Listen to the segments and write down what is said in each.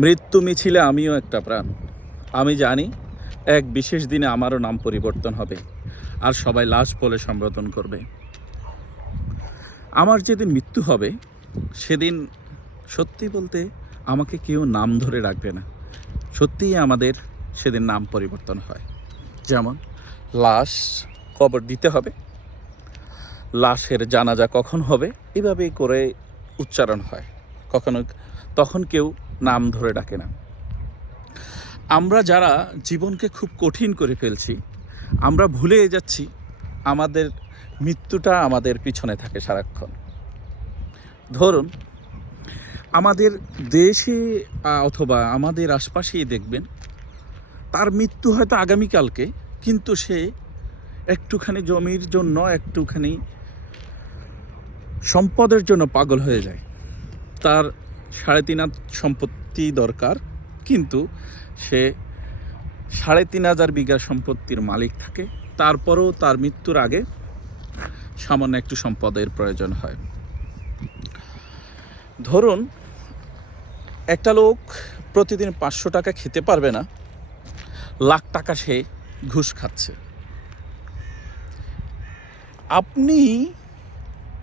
মৃত্যু মিছিলে আমিও একটা প্রাণ। আমি জানি এক বিশেষ দিনে আমারও নাম পরিবর্তন হবে আর সবাই লাশ বলে সম্বোধন করবে। আমার যেদিন মৃত্যু হবে, সেদিন সত্যি বলতে আমাকে কেউ নাম ধরে রাখবে না। সত্যিই আমাদের সেদিন নাম পরিবর্তন হয়। যেমন, লাশ কবর দিতে হবে, লাশের জানাজা কখন হবে, এভাবেই করে উচ্চারণ হয়। কখনো তখন কেউ নাম ধরে ডাকে না। আমরা যারা জীবনকে খুব কঠিন করে ফেলছি, আমরা ভুলে যাচ্ছি, আমাদের মৃত্যুটা আমাদের পিছনে থাকে সারাক্ষণ। ধরুন, আমাদের দেশে অথবা আমাদের আশপাশেই দেখবেন, তার মৃত্যু হয়তো আগামীকালকে, কিন্তু সে একটুখানি জমির জন্য, একটুখানি সম্পদের জন্য পাগল হয়ে যায়। তার সাড়ে তিন হাত সম্পত্তি দরকার, কিন্তু সে সাড়ে তিন হাজার বিঘা সম্পত্তির মালিক থাকে। তারপরও তার মৃত্যুর আগে সামান্য একটু সম্পদের প্রয়োজন হয়। ধরুন, একটা লোক প্রতিদিন পাঁচশো টাকা খেতে পারবে না, লাখ টাকা সে ঘুষ খাচ্ছে। আপনি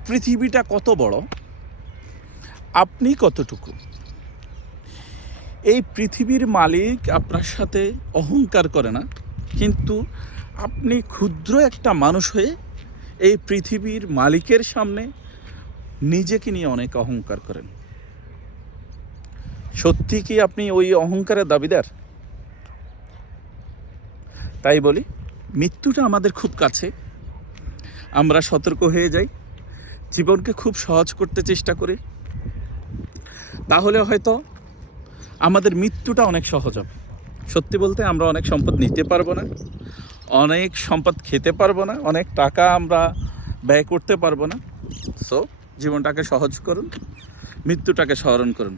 পৃথিবীটা কত বড়? আপনি কতটুকু? এই পৃথিবীর মালিক আপনার সাথে অহংকার করে না, কিন্তু আপনি ক্ষুদ্র একটা মানুষ হয়ে এই পৃথিবীর মালিকের সামনে নিজেকে নিয়ে অনেক অহংকার করেন। সত্যি কি আপনি ওই অহংকারের দাবিদার? তাই বলি, মৃত্যুটা আমাদের খুব কাছে। আমরা সতর্ক হয়ে যাই, জীবনকে খুব সহজ করতে চেষ্টা করি। তাহলে হয়তো আমাদের মৃত্যুটা অনেক সহজ হবে। সত্যি বলতে আমরা অনেক সম্পদ নিতে পারব না, অনেক সম্পদ খেতে পারব না, অনেক টাকা আমরা ব্যয় করতে পারব না। সো জীবনটাকে সহজ করুন, মৃত্যুটাকে স্মরণ করুন।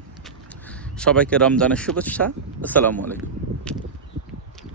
সবাইকে রমজানের শুভেচ্ছা। আসসালামু আলাইকুম।